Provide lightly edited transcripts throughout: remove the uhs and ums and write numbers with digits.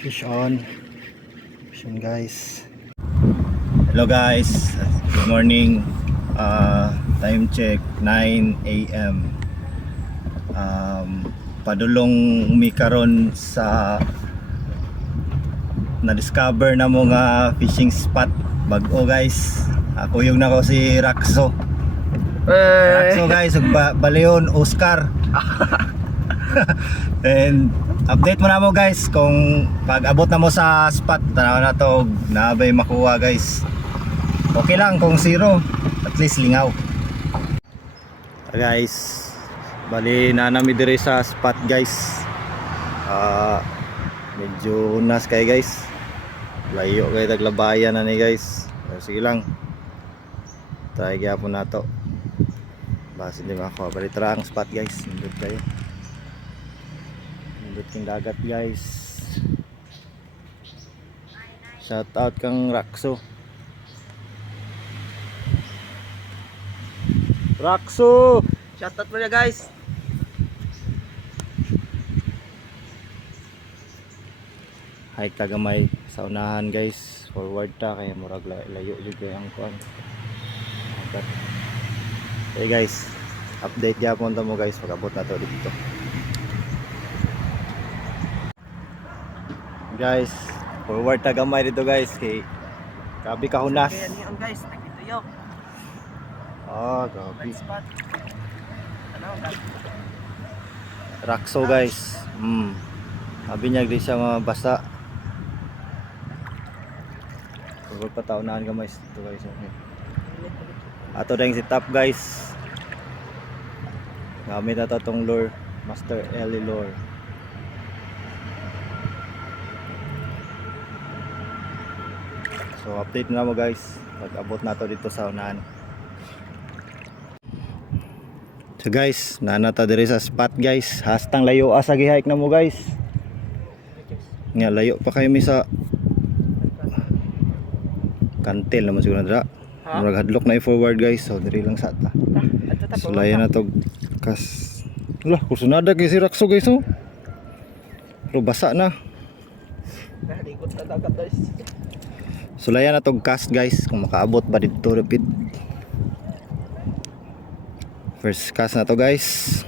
Fish on. Fish on, guys. Hello guys, good morning. Time check 9 AM. Padulong umikaron sa na-discover na mga fishing spot bag-o guys. Ako yung nako si Raxo. Raxo guys, Baleon Oscar. And update mo na mo guys kung pag abot na mo sa spot, tanaw na to nabay makuha guys. Okay lang kung zero, at least lingaw. Guys, bali na nami dire sa spot guys. Medyo unas kay guys. Layo kay taglabayan na ni guys. Pero sige lang. Try gyapon nato. Basta di makakuha. Bali tara ang spot guys. Nindot kayo. Nindot king dagat guys. Shout out kang Raxo. Raxo! Shoutout mo na, guys. Hike tagamay sa unahan guys. Forward ta kaya murag layo jud kay ang kuan. Okay guys, update gyapon ta mo guys pag abot na to dito. Guys, forward tagamay dito guys kay kabi kahunas. Kaya niyon, guys. Nagdito yun. Gabi. Spot. Ano, Raxo guys. Sabi niya di siya mabasa. Forward pa taunahan gamay dito guys. Okay. Ato dahil si top guys. Gamit na itong lure, Master Ellie lure. So update na mo guys pag abot na to dito sa unahan. So guys, nanata diri sa spot guys. Hastang layo asa gi-hike na mo guys. Nga layo pa kayo mi sa kantel naman siguro dira. Murag hadlok na i-forward guys. So diri lang sa ta. Sulayan na to kas. Wala, kusunada kay si Raxo guys oh. Pero basa na. Nalikot na dagat, guys. Sulayan na to cast guys kung makaabot ba dito repeat. First cast na to guys.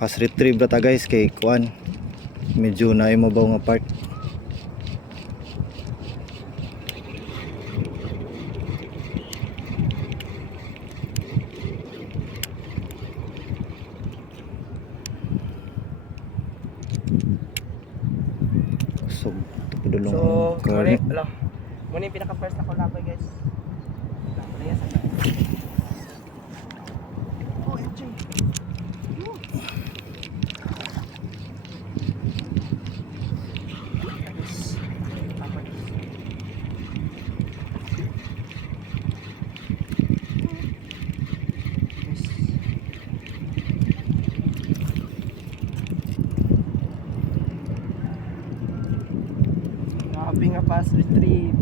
Fast retrieve na ta guys kay kuan. Medyo na mabaw nga part. So, padulong muna yung pinaka-first na collab guys. Grabe nga fast retrieve.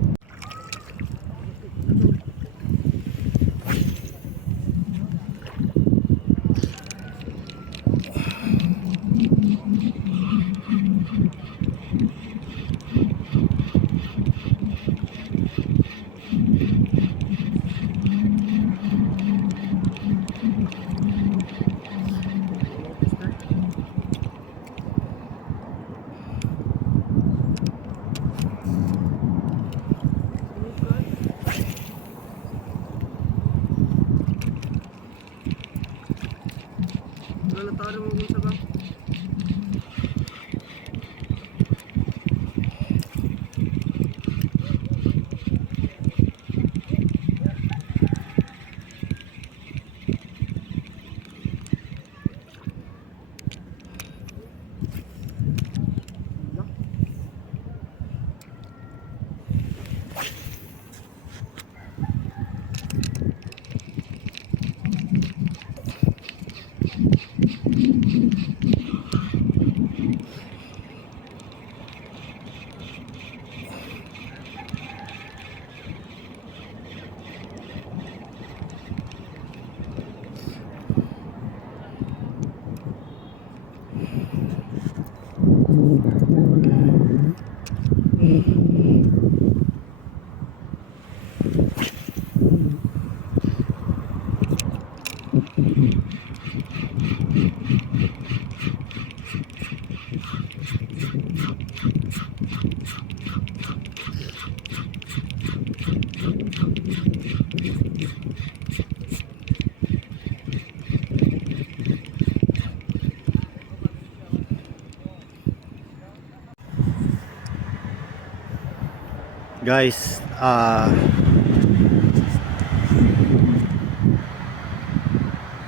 Guys,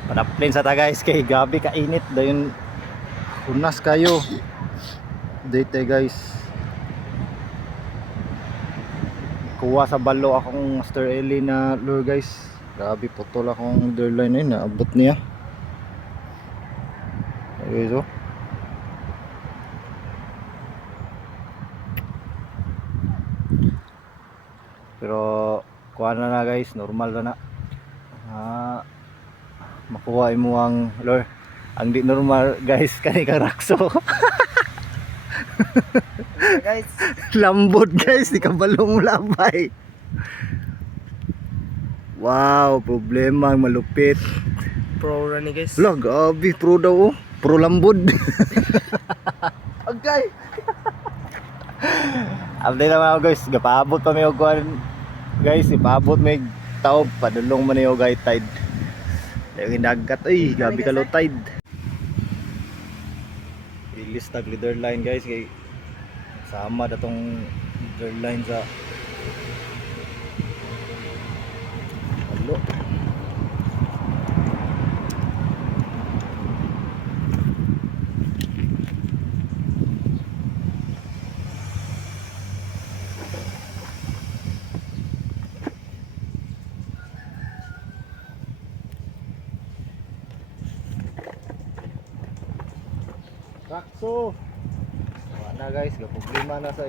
padaplin sa ta guys kay gabi ka init dayon hunas kayo. Dito guys. Kuha sa balo akong Master Ellie na lure guys. Grabe putol akong lure line na naabot niya. Okay so. Pero kuha na guys, normal na. Makuha mo ang lure. Ang di normal guys kani kang rakso. Guys, Lambot guys, di ka balong labay. Wow, problema malupit. pro na ni guys. Lag, abi pro daw oh. Pro lambod. Okay. Update naman ako guys, gapaabot pa may kuan. Guys, ipaabot may tao padulong man yung guy tide. Yung dagat ay, gabi ka low tide. Ilis tag leader line guys kay sama datong leader line sa Hello. Rakso. Wala na guys, problema na sa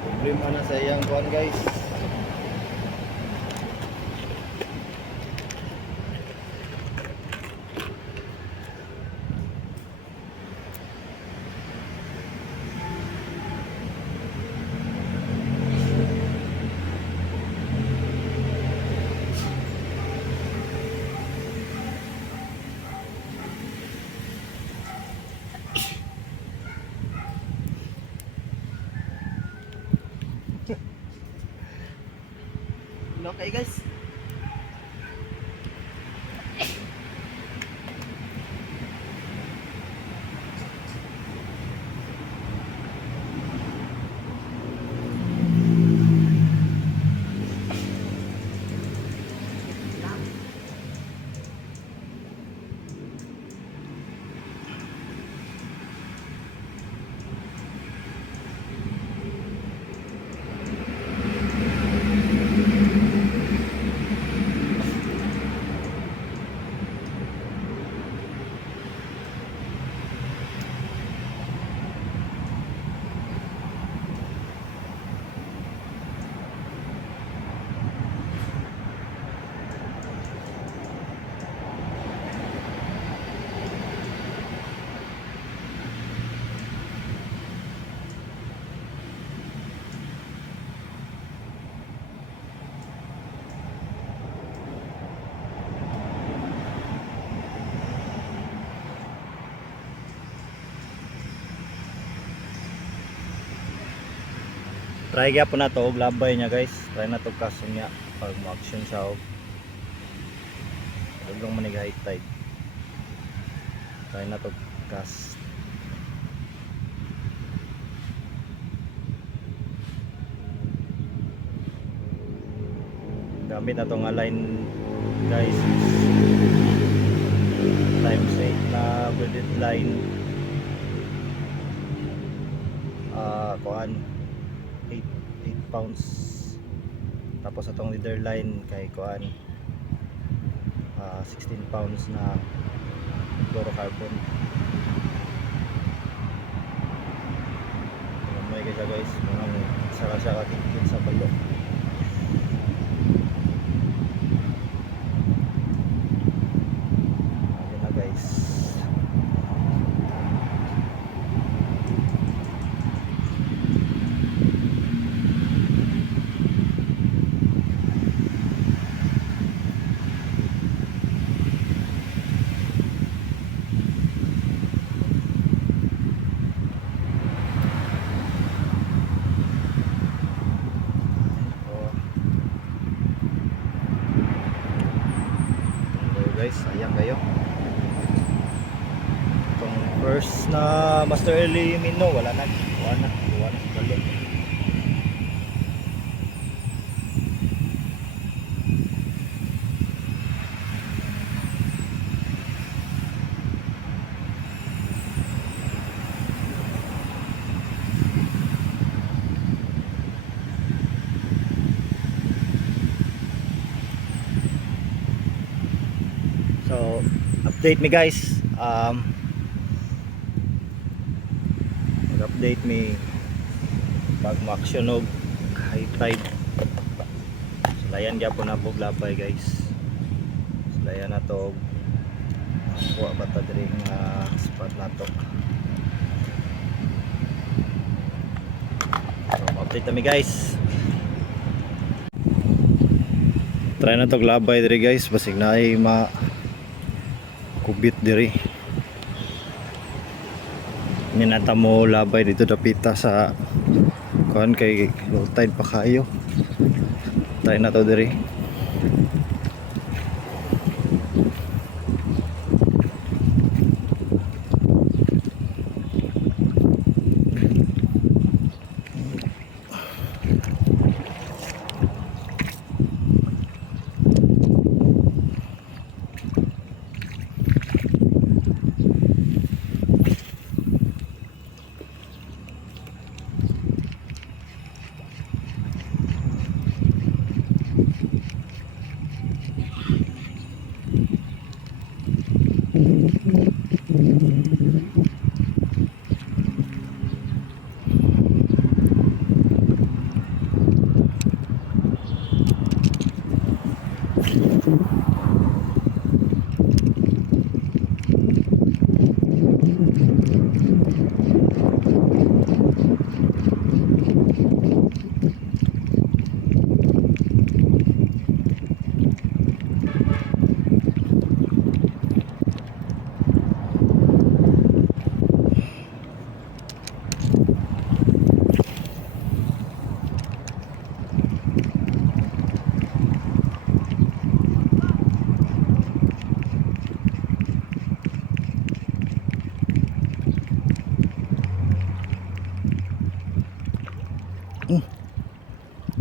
problema na sa iyang kuan guys. Okay guys. Try gyapon na to og labay niya guys. Try na to kaso niya pag mo-action siya og dugong manig high tide. Try na to cast. Gamit na tong align guys. Times 8 na braided line. Kuan 8 pounds. Tapos atong leader line kay kuan 16 pounds na fluorocarbon. May kaya guys, mga sara siya kakikit sa balo. Ayun na guys. Guys, ayan kayo itong first na Master Elimino, wala na balo. So, update me guys. Mag-update me pag ma-action og high tide. Sulayan gyapon na po labay guys. Sulayan na to. Kuha ba ta diri nga spot na to. So, update kami guys. Try na to labay diri guys, basig na ay kubit diri. Minata mo labay dito dapita sa kuan kay low tide pa kayo. Try na to diri.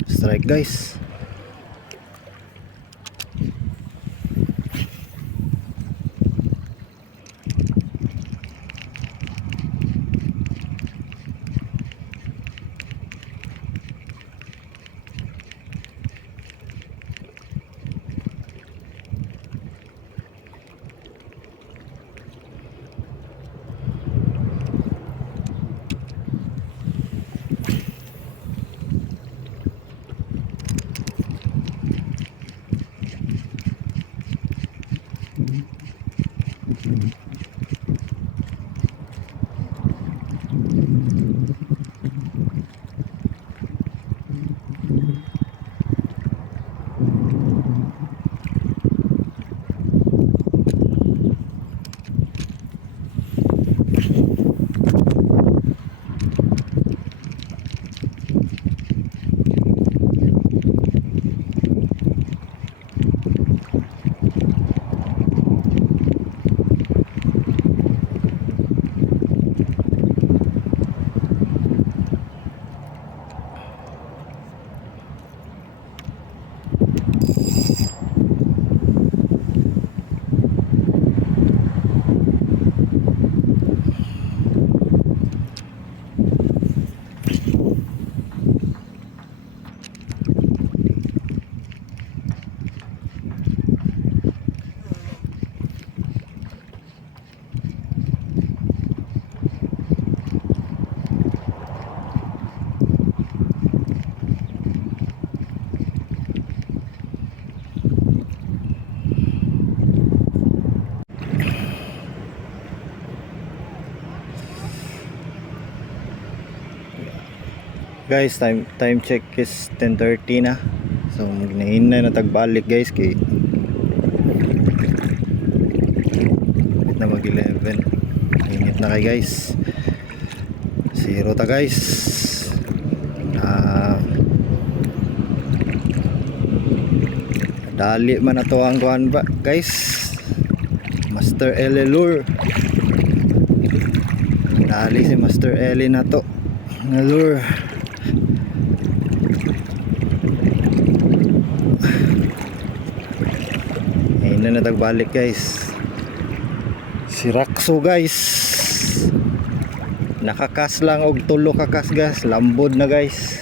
Strike guys. Guys, time check is 10:30 na. So magnahinay na tagbalik guys kay na mag 11. Init na kay guys. Zero ta guys. Dali man na to ang kuan ba guys. Master Elelure. Dali si Master Eli na to. Nga lure. Ayun na natagbalik guys. Si Rakso guys. Nakakas lang og tulo kakas guys. Lambod na guys.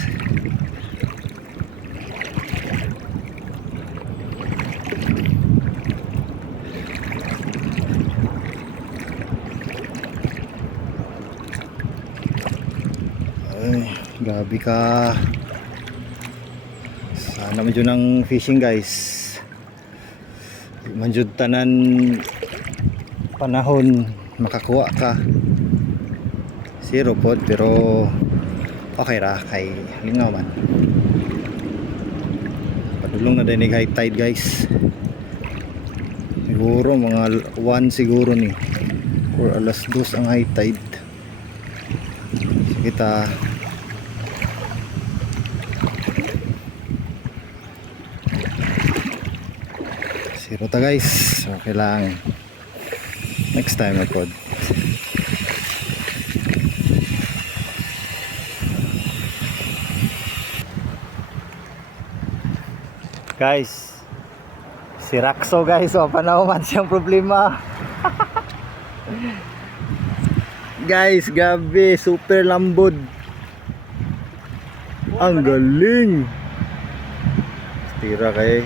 Ay, grabe ka. Sana man dyan ang fishing guys. Man dyan tanan panahon makakuha ka. Zero pod pero okay ra kay lingaw man. Padulong na din high tide guys. Siguro mga 1 siguro ni or alas 2 ang high tide. So kita zero ta guys. Okay lang. Next time na pod. Guys, si Rakso guys, o panahuman siyang problema. Guys, gabi, super lambod. Ang galing. Tira kay.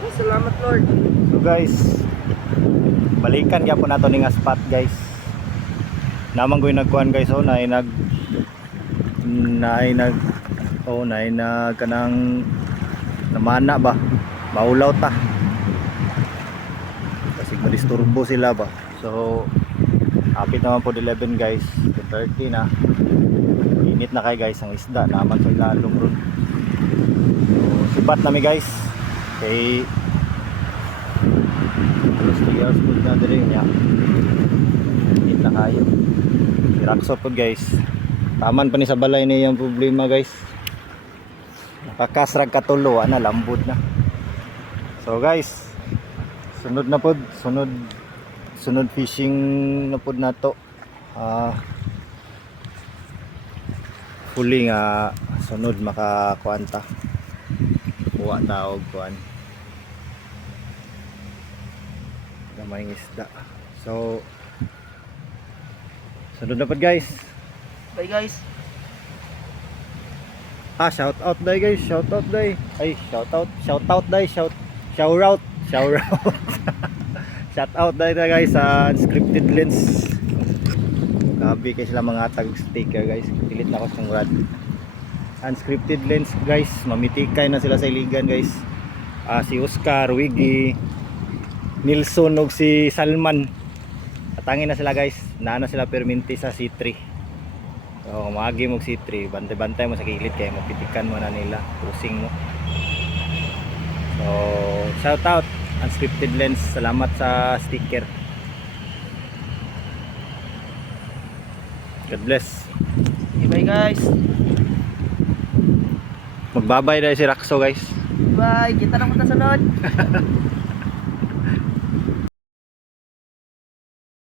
Oh, salamat Lord. So guys, balikan gyapon nato ning spot guys. Namang koy nagkuan guys, oh naay nag kanang namana ba, maulaw ta kasi madisturbo sila ba. So hapit naman po 11 guys, 2:30 na, init na kay guys ang isda naman sa ilalong ron. So sibat nami guys kay alas 3 hours po na diri niya, init na kayo. Rakso po guys, taman pa ni sa balay niya yung problema guys. Nakakasrag katulo na lambod na. So guys, sunod na pod, sunod fishing na pod nato. Huli nga sunod makakuan ta. Kuha ta og kuan. Gamay isda. So sunod na pod guys. Bye guys. Shout out day guys, shout out day. Ay, shout out day, shout out. Shout out day na guys sa Unscripted Lens. Grabe kay sila mga tag sticker guys. Pilit na ko sa rad. Unscripted Lens guys, mamitikay na sila sa iligan guys. Si Oscar, Wiggy, Nilson ug si Salman. Atangin na sila guys. Naana sila perminti sa C3. So, maagi mo C3, bantay-bantay mo sa kilid kaya mapitikan mo na nila, pusing mo. So, shout out Unscripted Lens, salamat sa sticker. God bless. Okay, bye guys. Magbabay dahil si Rakso guys. Bye, kita na punta sunod.